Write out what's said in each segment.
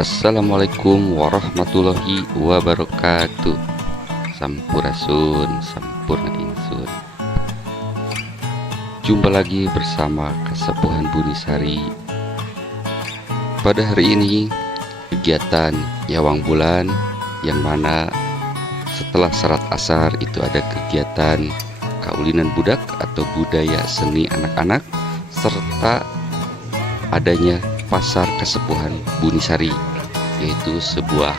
Assalamualaikum warahmatullahi wabarakatuh. Sampurasun, sampurna ingsun. Jumpa lagi bersama Kasepuhan Bunisari. Pada hari ini kegiatan Nyawang Bulan, yang mana setelah salat asar itu ada kegiatan kaulinan budak atau budaya seni anak-anak, serta adanya Pasar Kasepuhan Bunisari, yaitu sebuah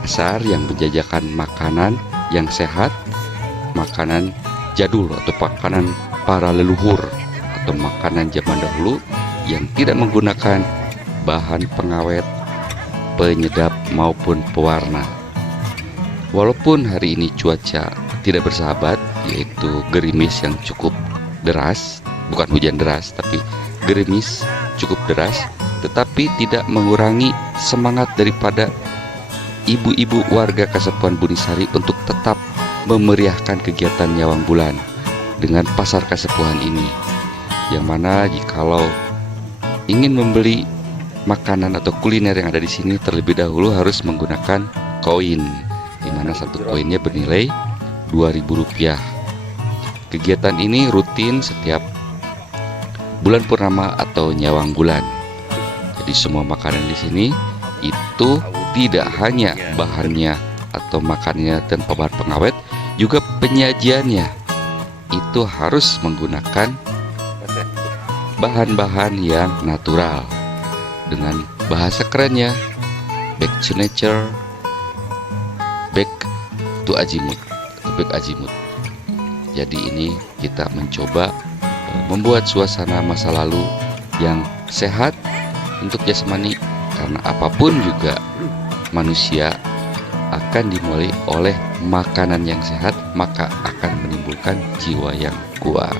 pasar yang menjajakan makanan yang sehat, makanan jadul atau makanan para leluhur atau makanan zaman dahulu yang tidak menggunakan bahan pengawet, penyedap maupun pewarna. Walaupun hari ini cuaca tidak bersahabat, yaitu gerimis yang cukup deras, bukan hujan deras tapi gerimis cukup deras, tetapi tidak mengurangi semangat daripada ibu-ibu warga Kasepuhan Bunisari untuk tetap memeriahkan kegiatan Nyawang Bulan dengan pasar Kasepuhan ini, yang mana jikalau ingin membeli makanan atau kuliner yang ada di sini, terlebih dahulu harus menggunakan koin, di mana satu koinnya bernilai Rp2.000. Kegiatan ini rutin setiap bulan purnama atau Nyawang Bulan. Jadi semua makanan di sini itu tidak hanya bahannya atau makannya tanpa bahan pengawet, juga penyajiannya itu harus menggunakan bahan-bahan yang natural. Dengan bahasa kerennya, back to nature, back to azimut, atau back azimut. Jadi ini kita mencoba membuat suasana masa lalu yang sehat untuk jasmani, karena apapun juga manusia akan dimulai oleh makanan yang sehat, maka akan menimbulkan jiwa yang kuat.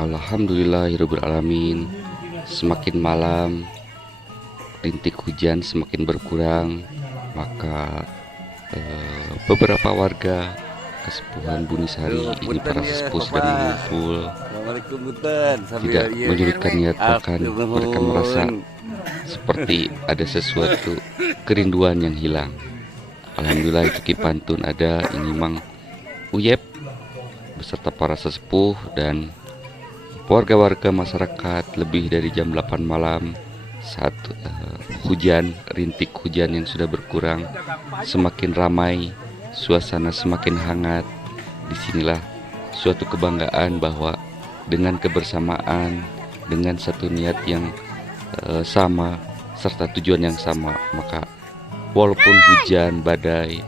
Alhamdulillahirrabbilalamin. Semakin malam, rintik hujan semakin berkurang, maka beberapa warga Kasepuhan Bunisari ini, para sesepuh, sedang mengumpul. Tidak menyurutkan niat, bahkan mereka merasa seperti ada sesuatu kerinduan yang hilang. Alhamdulillah, itu Ki Pantun ada, ini Mang Uyep beserta para sesepuh dan warga-warga masyarakat lebih dari jam 8 malam saat hujan, rintik hujan yang sudah berkurang semakin ramai suasana semakin hangat. Disinilah suatu kebanggaan bahwa dengan kebersamaan, dengan satu niat yang sama, serta tujuan yang sama, maka walaupun hujan, badai,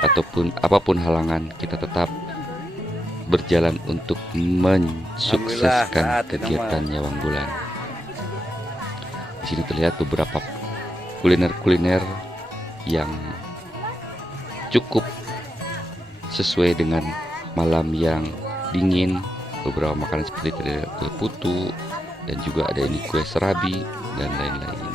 ataupun apapun halangan, kita tetap berjalan untuk mensukseskan kegiatan Nyawang Bulan. Di sini terlihat beberapa kuliner-kuliner yang cukup sesuai dengan malam yang dingin. Beberapa makanan seperti ada kue putu, dan juga ada ini kue serabi dan lain-lain.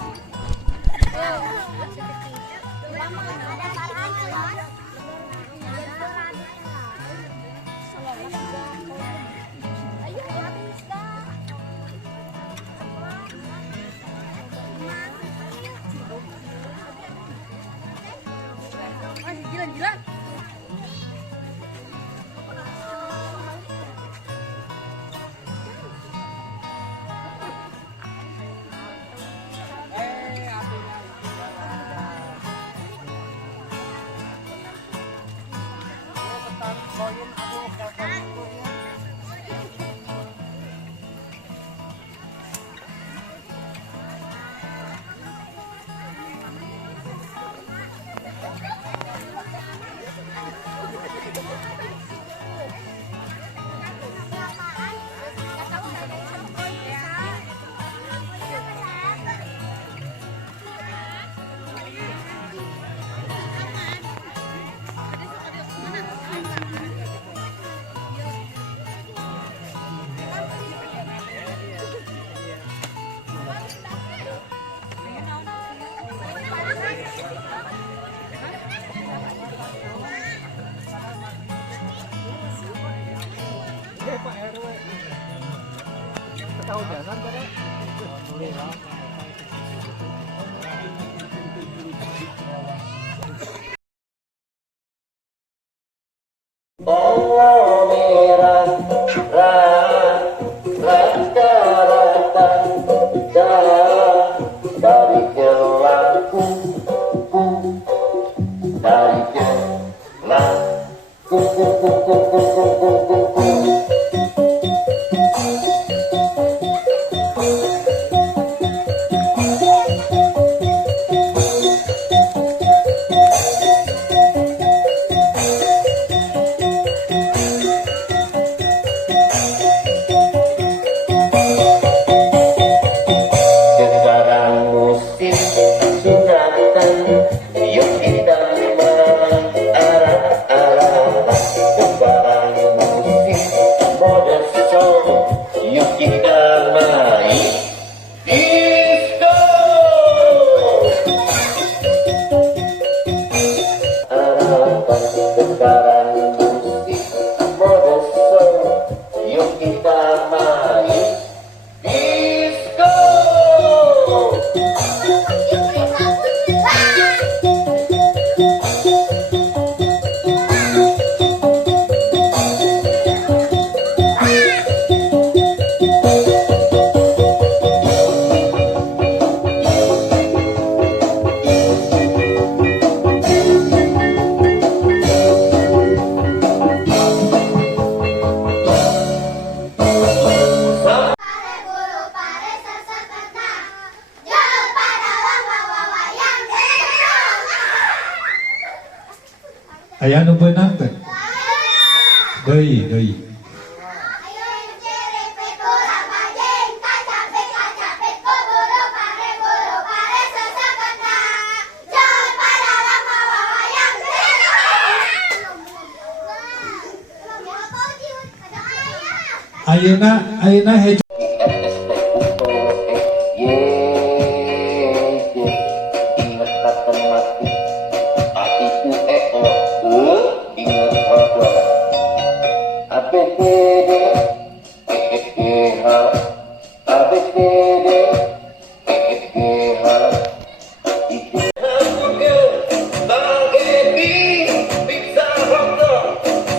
Aya nu beunang teh? Deui. Ayeuna hejo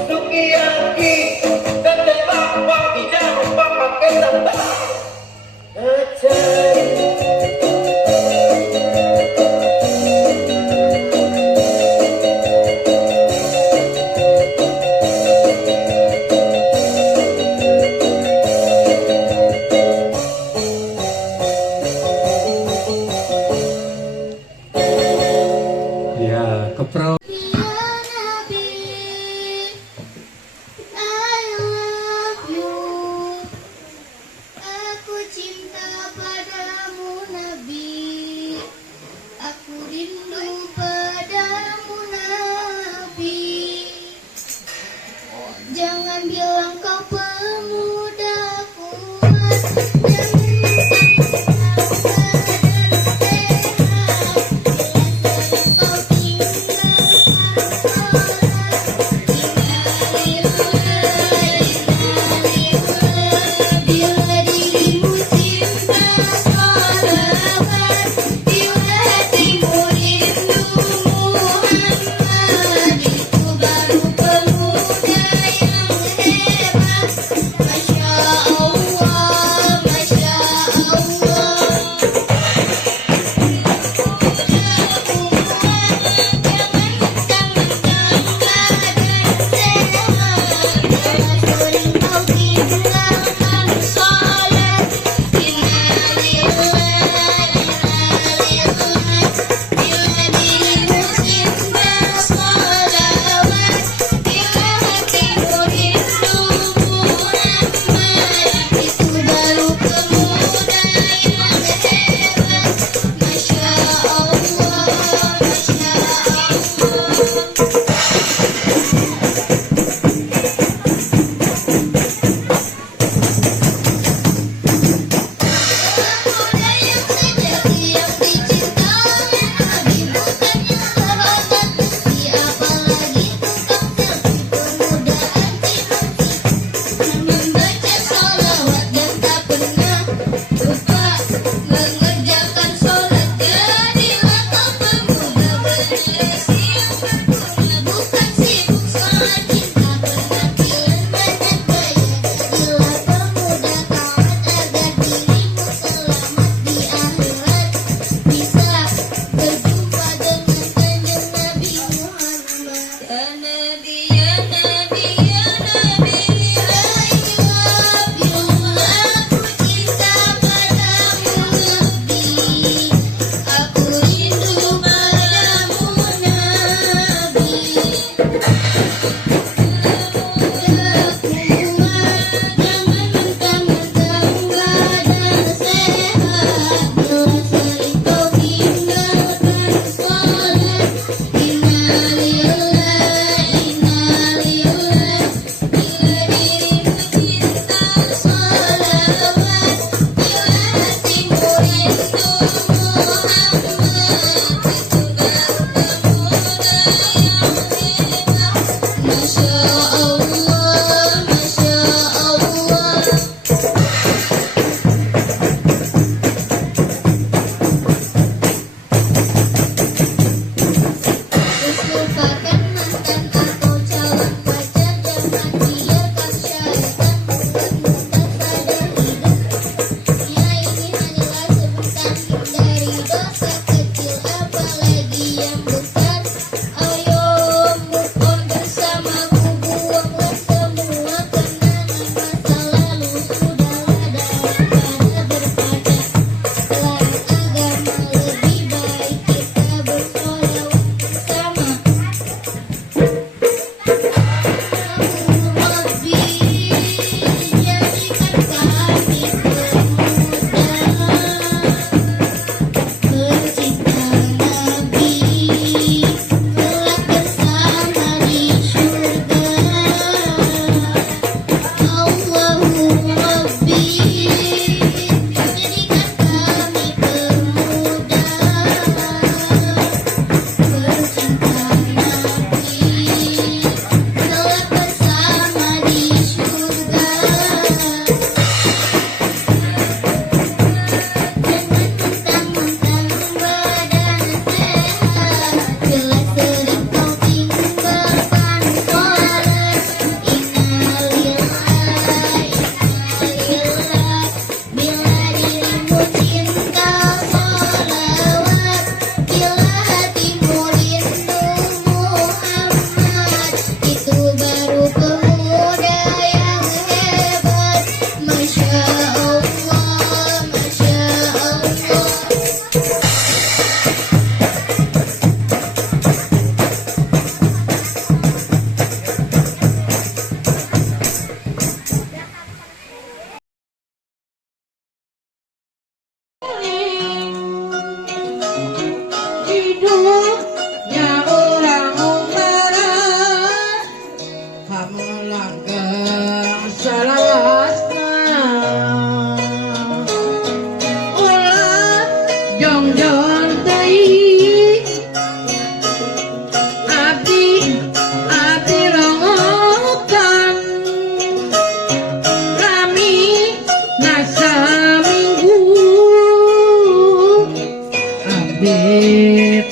Sukiyaki, kete bapa, tidak lupa pakai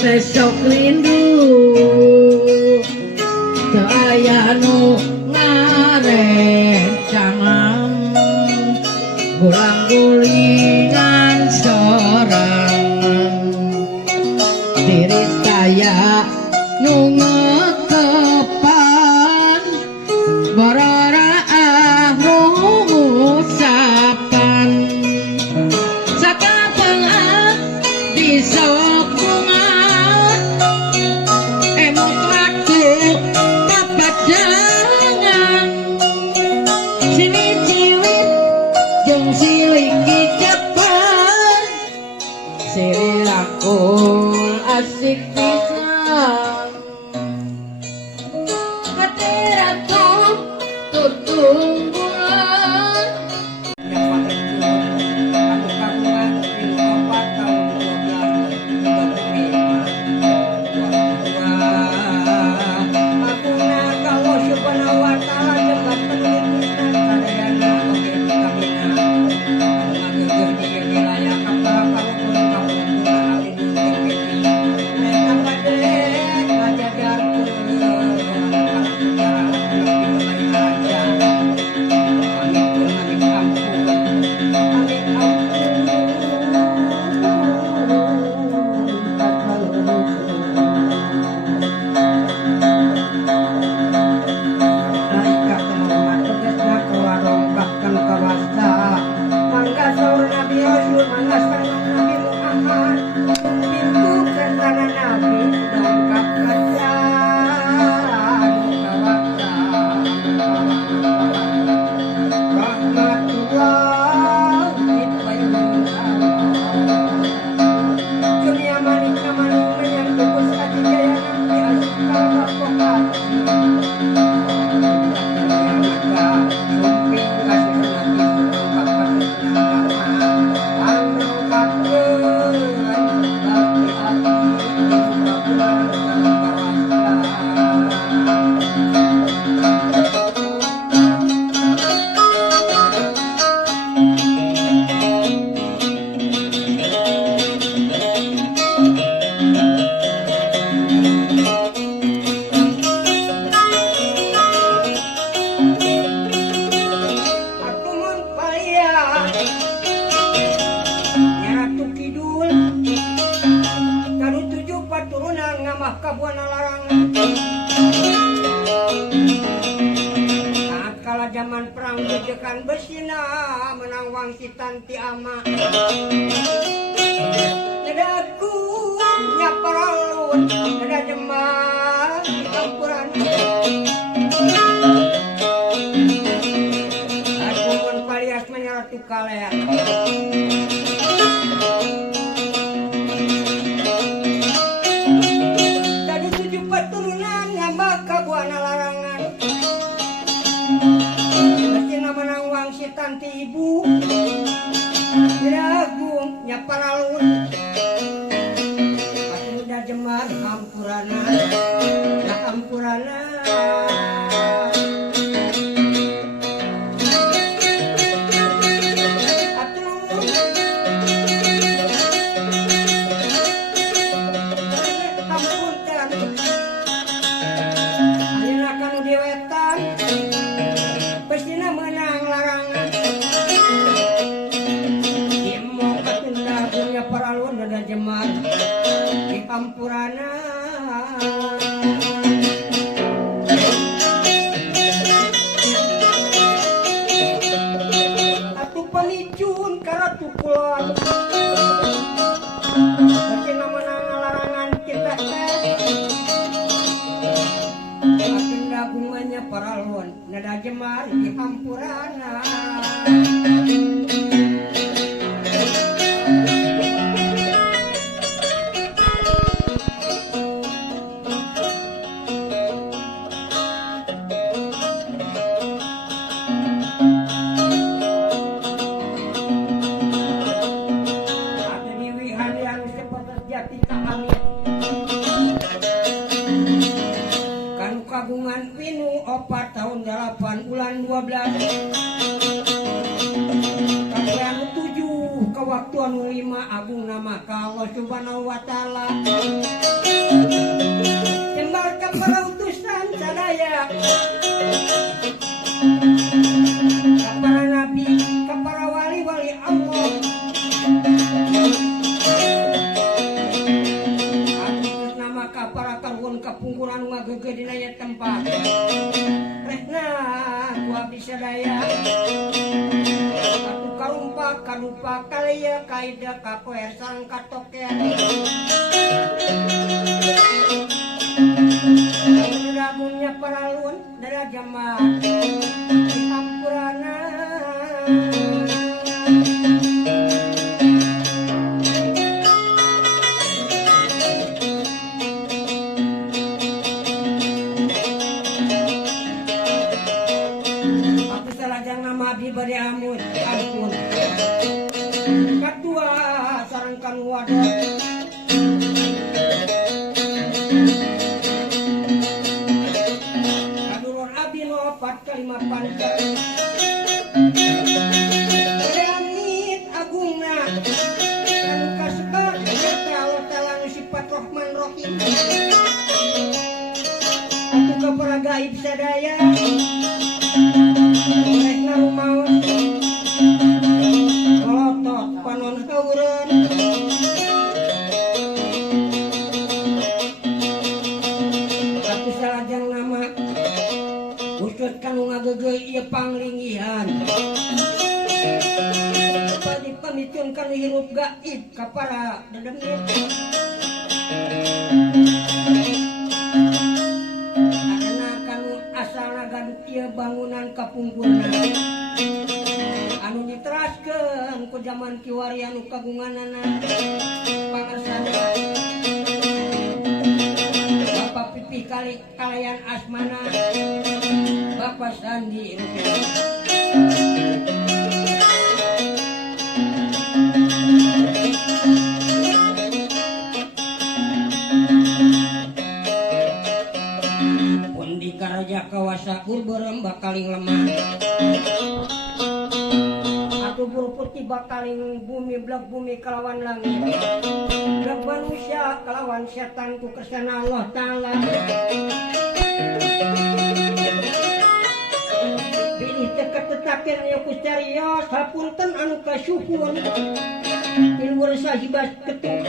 teh sok rindu teu aya nu ngarencangan gulang-gulingan sorangan diri saya nu ngekepan barara usapan sakapeng di sok bunga emot waktu dapat jangan sini cilik jeung silik kicepan siri lakul asik pisan katiratu tutunggulan yang kagungan di 4 tahun 12 Aguna kalau subhanahu wa ta'ala jeung penulisna sadayana oge kamina ngageugeuh di wilayah kapal parukun kapungkurna abdi jeung piti mereka bade ngajajarkeun para sejarah anak di wilayah raja pamingkeun abdi ampun naika kemauan tegasna ke warung bahkan kawasa mangga saur Nabi Rasul mangga sareng Nabi Muhammad pintu kesana Nabi dongkap kaca kawasa rahmatullah dunia manik manik menyang tukus hati jaya nanti asik kalap pokat aku mun palian nyaratu kidul kanu 7 paturunan ngamah kabuana larangan saat kala zaman perang jejekan besina menang wangsi tanti ama nedaku nyaparalun neda jemah di kampuran aku mun palias menyaratu kalea tadi 7 paturunan ngambah kabuana larangan besina menang wangsi tanti ibu Diragung nyaparalun aku udah jemar hampurana nah hampurana hampunten ayeuna kanu diwetan pestina menang larangan Imo katunda punya paralun ada jemar di hampurana atu panicun karatu kulon pestina menang larangan kita katunda bunganya paralun nada jemar di hampurana kanu kagungan winu 4 tahun 8 bulan 12 kagungan 7 kawan waktu anu lima agung nama ka Allah subhanahu wa ta'ala jembar ka para utusan sadaya ka para nabi ka para wali-wali Allah agung nama ka para karuan kapungkuran ngagege dina aya tempat rehna ku abdi sadaya karumpa kadupa kalia kaida kapoer sareng katokean ramunya paralun dara jamaah sampurana aku salajang nama abdi bade amun ampun kedua sareng kang wadah kadulur abdi nopat kalima panca Amit agungna anu kasebat serta Allah Ta'ala nu sifat Rahman Rahim atuh ka para gaib sadaya olehna rumaos kolotot panon haureun tapi salajang nama usut kanu ngagege ieu panglinggihan padi pamitun kanu hirup gaib ka para dedemit adana kanu asalna gaduh ieu bangunan kapungkurna anu diteraskeun ku zaman kiwari anu kagunganana pangarsana Bapak Pipih kali kalayan asmana Bapak Sandi pun di karaja kawasa burberem bakaling lemah Buru putih bakaling bumi blak bumi kelawan langit blak manusia kelawan setan ku kersana Allah Ta'ala pilih teka-tetaken ya kusterios hapunten anu kasyuhun ilmur sahibas ketuk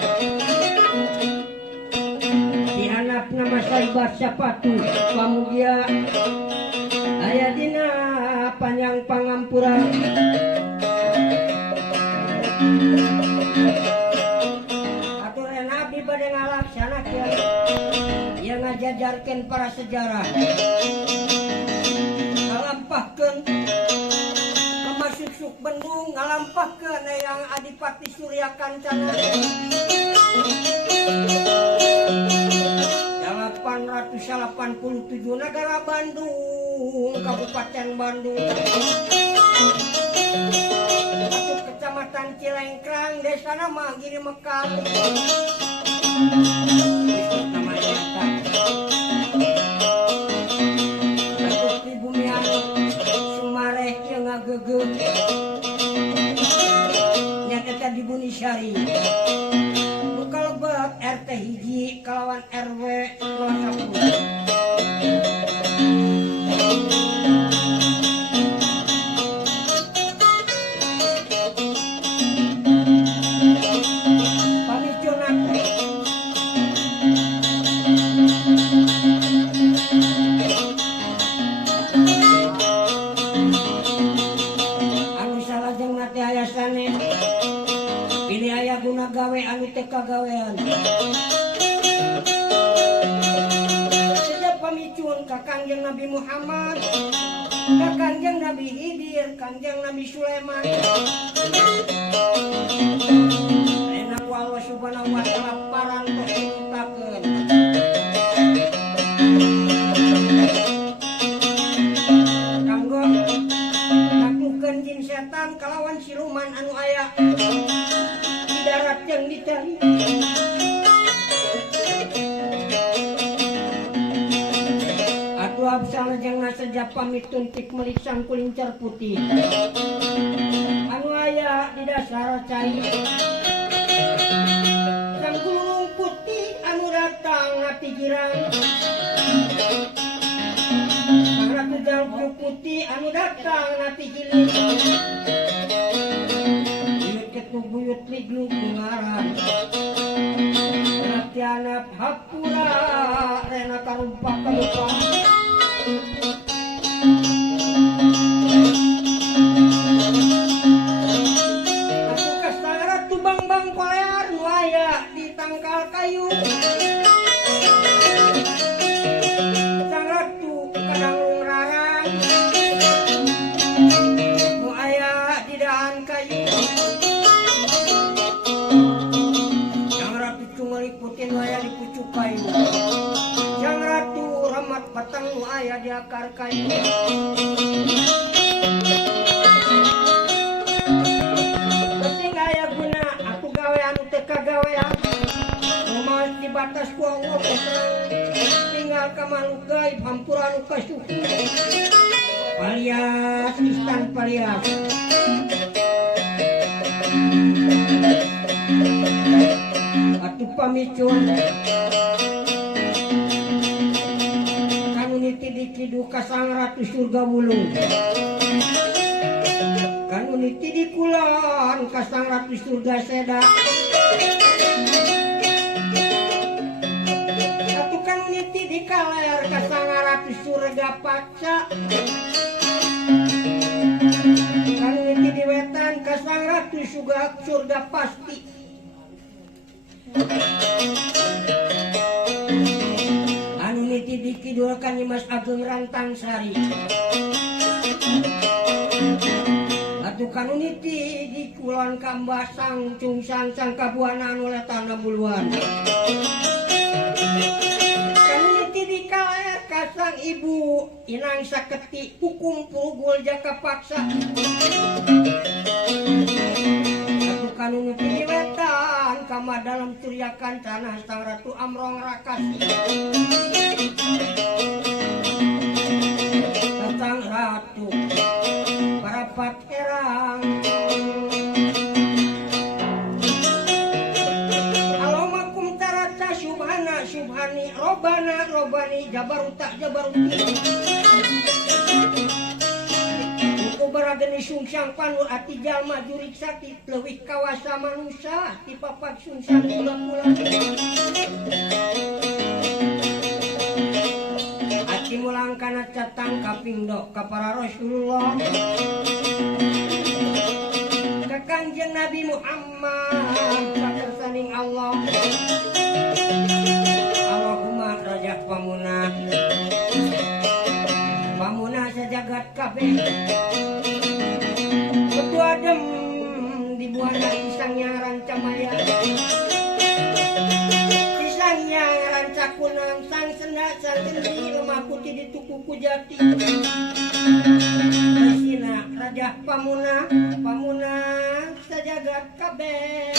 dihanap nama sahibas sapatu pamugia aya dina panjang pangampura aturan abdi bade ngalaksanakeun ieu ngajajarkeun para sejarah ngalampahkeun kemasuksuk Bandung ngalampahkeun yang Adipati Surya Kancana 887 negara Bandung Kabupaten Bandung Kecamatan Cilengkrang, Desa nama Giri Mekar. Di bumi anu Sumareh yang ngagege. Nyata di Buni Syari. Muka lebat RT hiji kalawan RW 01. Gawe anu teh kagawean sejak pamicun ka Kangjeng Nabi Muhammad ka Kangjeng Nabi Khidir Kangjeng Nabi Sulaiman enak ku Allah subhanahu wa ta'ala parantos nyiptakeun kanggo naklukeun jin setan kalawan siluman anu aya darat yang dicari aku absal jangan sejak pamit tuntik melik sang kulincar putih anu aya di dasar cai sang gunung putih anu datang ngati girang sang ratu jaluk putih anu datang ngati giling buyut ketuk buyut liglu bungaran tianap hapura rena karumpak kalupa aku kasara tubang bang kolear nuaya di tangkal kayu sang ratu kadang lungrarang nuaya di dahan kayu ikutin waya di pucuk kayu yang ratu ramat batang waya di akar kayu penting aya guna aku gawe anu teka gawean rumah di batas ku Allah tinggal ka makhluk gaib hampur anu kasuku palias istan palias atuh pamicun kanu niti dikidu ka sang ratu surga wulung kanu niti dikulon ka sang ratu surga seda atuh kanu niti dikaler ka sang ratu surga paksa kanu niti diwetan ka sang ratu surga pasti anu niti dikidulkan Mas Ageng Rantang Sari atuh kanu niti dikulon kambah sang cungsang sang kabuana anu letana buluan kanu niti dikaler ka sang ibu inang saketi hukum purugul jaka paksa atuh kanu niti diwetan kama dalam curiakan tanah sang ratu Amrong Rakasi sang ratu parapat herang alomakum tarata subhana subhani robana robani jabaruta jabaruti barageni sungsang panur ati jalma jurik sakit leuwih kawasa manusia ti papat sungsang kula-kula ati mulang kana catang kapindo ka para Rasulullah ka Kanjeng Nabi Muhammad sakersaning Allah Allahumma raja pamuna pamuna sajagat kabeh adem di buana pisang yang rancamaya pisang yang rancakunang sang sendak sang sendi lemah putih di tukuku jati Sina raja pamuna pamuna sajagat kabeh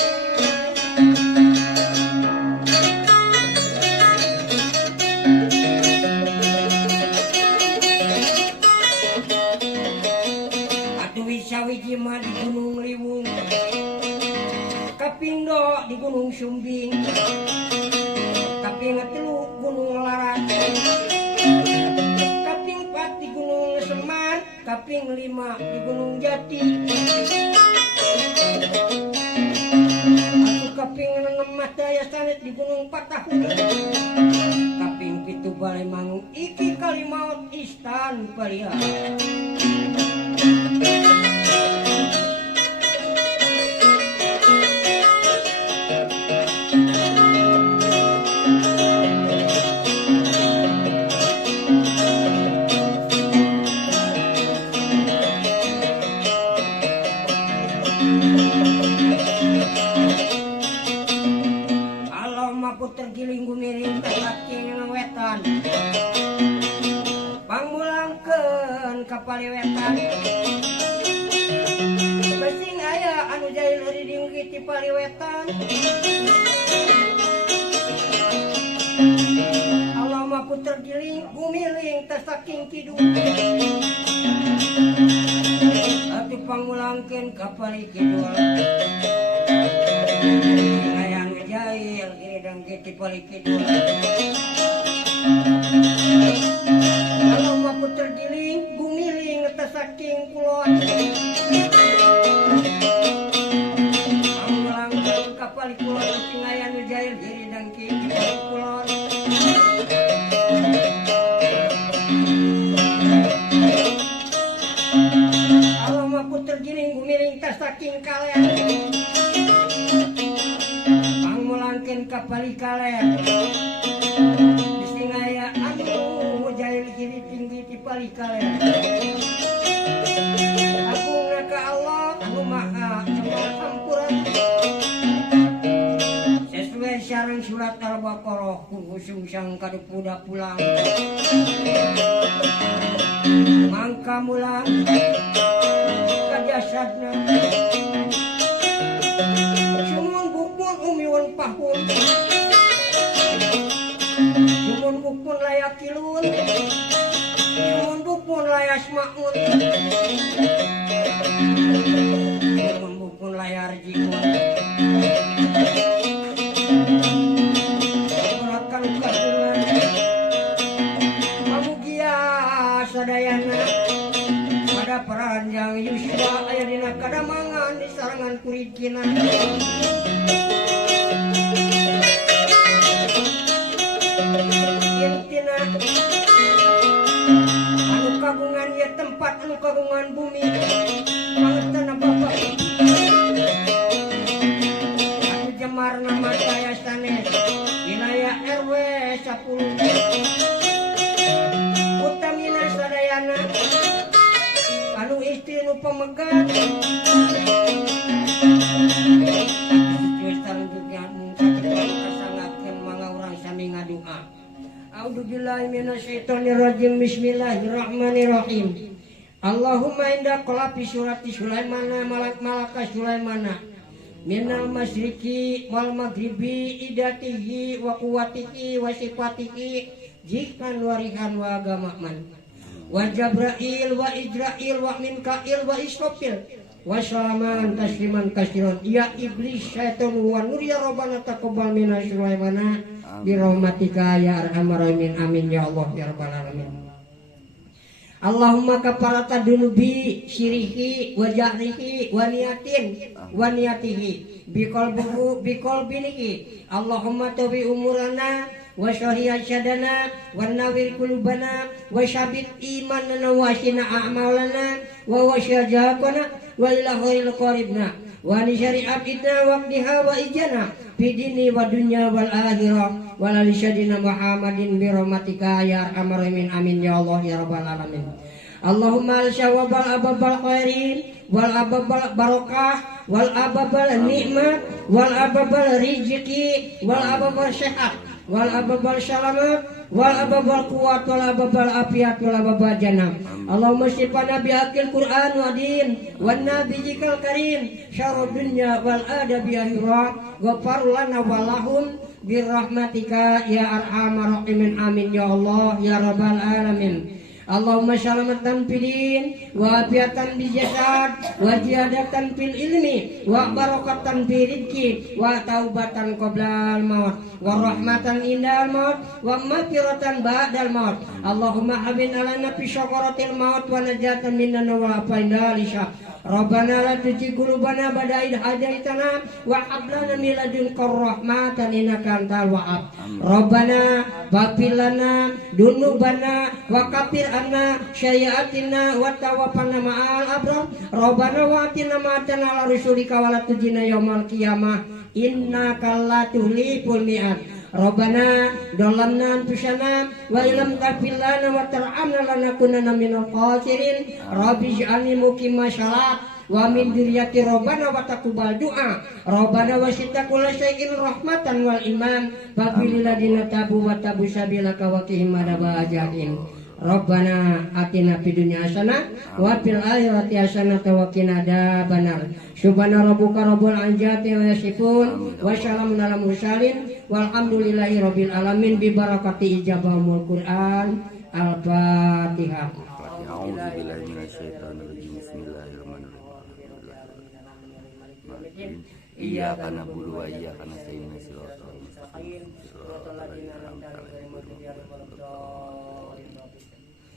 Sawijima di Gunung Liwung kapindo di Gunung Sumbing kaping telu Gunung Larat kaping 4 di Gunung Semar kaping 5 di Gunung Jati aku kaping 6 Daya Sanet di Gunung Patahuna kaping 7 Balai Mangung iki Kalimaut Istan Pariah tergiling gumiring terlaking wetan pangmulangkeun ka paliwetan besing aya anu jail riding ti paliwetan Allah mapu tergiling gumiring tersaking kidung atuh pangulangkeun ka pali kidul hayang jail irang ti pali kidul kalau mah puter giling gumiling eta saking kulon pangulangkeun ka pali kulon sing hayang jail irang ti pali kulon puter giling gumiring tas saking kalen pangulangkeun ka pali kalen disingaya anu jail kiri tinggi ti pali kalen agungna ka Allah anu maha jembar sampuran sesuai sareng surat Al-Baqarah kusung sang kadupuda pulang mangka mulang jasadna cumun bukpun umiwan pahun cumun bukpun layak kilun cumun bukpun layak makmun cumun bukpun layar jikun gerakan kagungan pamugia sadayana pada peranjang Yuswa aya dina kadamangan di sarangan kuridkina intina anu kagungan ya tempat anu kagungan bumi pangertana Bapak anu jemarna mataya sanes wilayah RW 10 utamina sadayana anu istri nu pemegang sareng juga kasangakeun mangga urang sami ngadoa a'udzubillahi minasyaitonirrajim bismillahirrahmanirrahim Allahumma inda qalabi surati Sulaimana malaka Sulaimana minal masyriki wal maghribi idatihi wa quwwatihi wa sifatihi jikan warihan wa agamaman wa Jabrail wa Ijrail wa Minkail wa Israfil wa salaman tasliman kasiran ya iblis syaitan wa nur ya rabbana taqabbal minna Sulaimana bi rahmatika ya arhamar rahimin amin ya Allah ya rabbal alamin Allahumma kafarata dunubi syirihi wa jahrihi wa niyatihi bi qalbinihi Allahumma tawi umurana wa syari'a syadana wa nawir qulubana wa syabit imanana wa sina a'malana wa wasyajaqana wa ila khairil qaribna wa li syari'atina wa qdiha wa ijana fi dini wa dunya wal akhirah wa la syadina Muhammadin bi rahmatika ya arhamar rahimin amin ya Allah ya rabbal alamin Allahumma al-syawabal ababal khairin wal ababal barakah wal ababal nikmat wal ababal rizki wal ababal sehat wal ababal salamat wal ababal quwwat wal ababal afiat wal ababal jannah Allahumma sifana bi haqqil Qur'an wa din wan nabiyikal karim syarrud dunya wal adabi akhirat ghafar lana wa lahum bi rahmatika ya arhamar rahimin amin ya Allah ya rabbal alamin Allahumma salamatan fil din wa afiatan bil jasad wa ziyadatan fil ilmi wa barakatan fil rizqi wa taubatan qoblal maut wa rahmatan indal maut wa maghfiratan ba'dal maut Allahumma habin alana fi syakaratil maut wa najatan minna wa afainda lisha Rabbana la tuzigh qulubana ba'da idh hadaitana wa hab lana min ladunka rahmatan innaka antal wahhab Rabbana faghfir lana dunubana wa kafir anna sayyi'atina wa tawaffana ma'al abrar Rabbana wa atina ma atana ala rusulika wa la tujina yaumal qiyamah innaka la tuhliful mi'ad Rabbana dolamna anfusana wa illam taghfir lana wa tarhamna lanakunanna minal khasirin Rabbi ij'alni muqima shalat wa min dzurriyyati Rabbana wa taqabbal du'a Rabbana wasita kulla syai'in rahmatan wal iman faqil ladina tabu wa tabu sabilaka wa qihim adzaban Rabbana atina fid dunya hasanah wa fil akhirati hasanah wa qina adzabannar subhana rabbuka rabbul izzati wa yasifun wa salamun alal mursalin walhamdulillahi rabbil alamin bi barakati ijabahul Qur'an al-Fatihah. A'udzubillahi minasyaitonir rajim. Bismillahirrahmanirrahim. Iyyaka na'budu wa iyyaka nasta'in shiratal mustaqim shiratal ladzina an'amta 'alaihim ghairil maghdubi 'alaihim.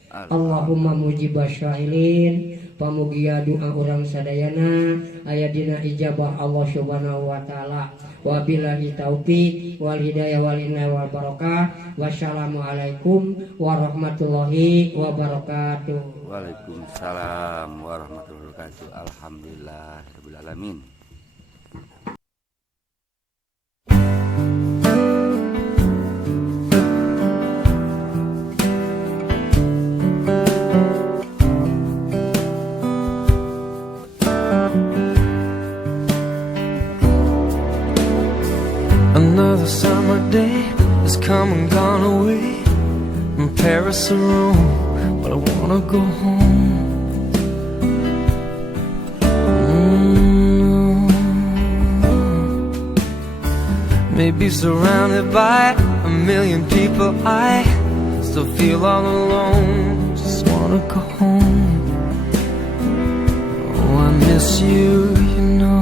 Allahumma mujibas syailin, pamugia doa urang sadayana aya dina ijabah Allah Subhanahu wa taala. Wabillahi taufiq wal hidayah wal inayah wal barakah. Wassalamualaikum warahmatullahi wabarakatuh. Waalaikumsalam warahmatullahi wabarakatuh. Alhamdulillah rabbil alamin. Another summer day has come and gone away from Paris or Rome, but I wanna go home. Maybe surrounded by a million people, I still feel all alone. Just wanna go home. Oh, I miss you, you know.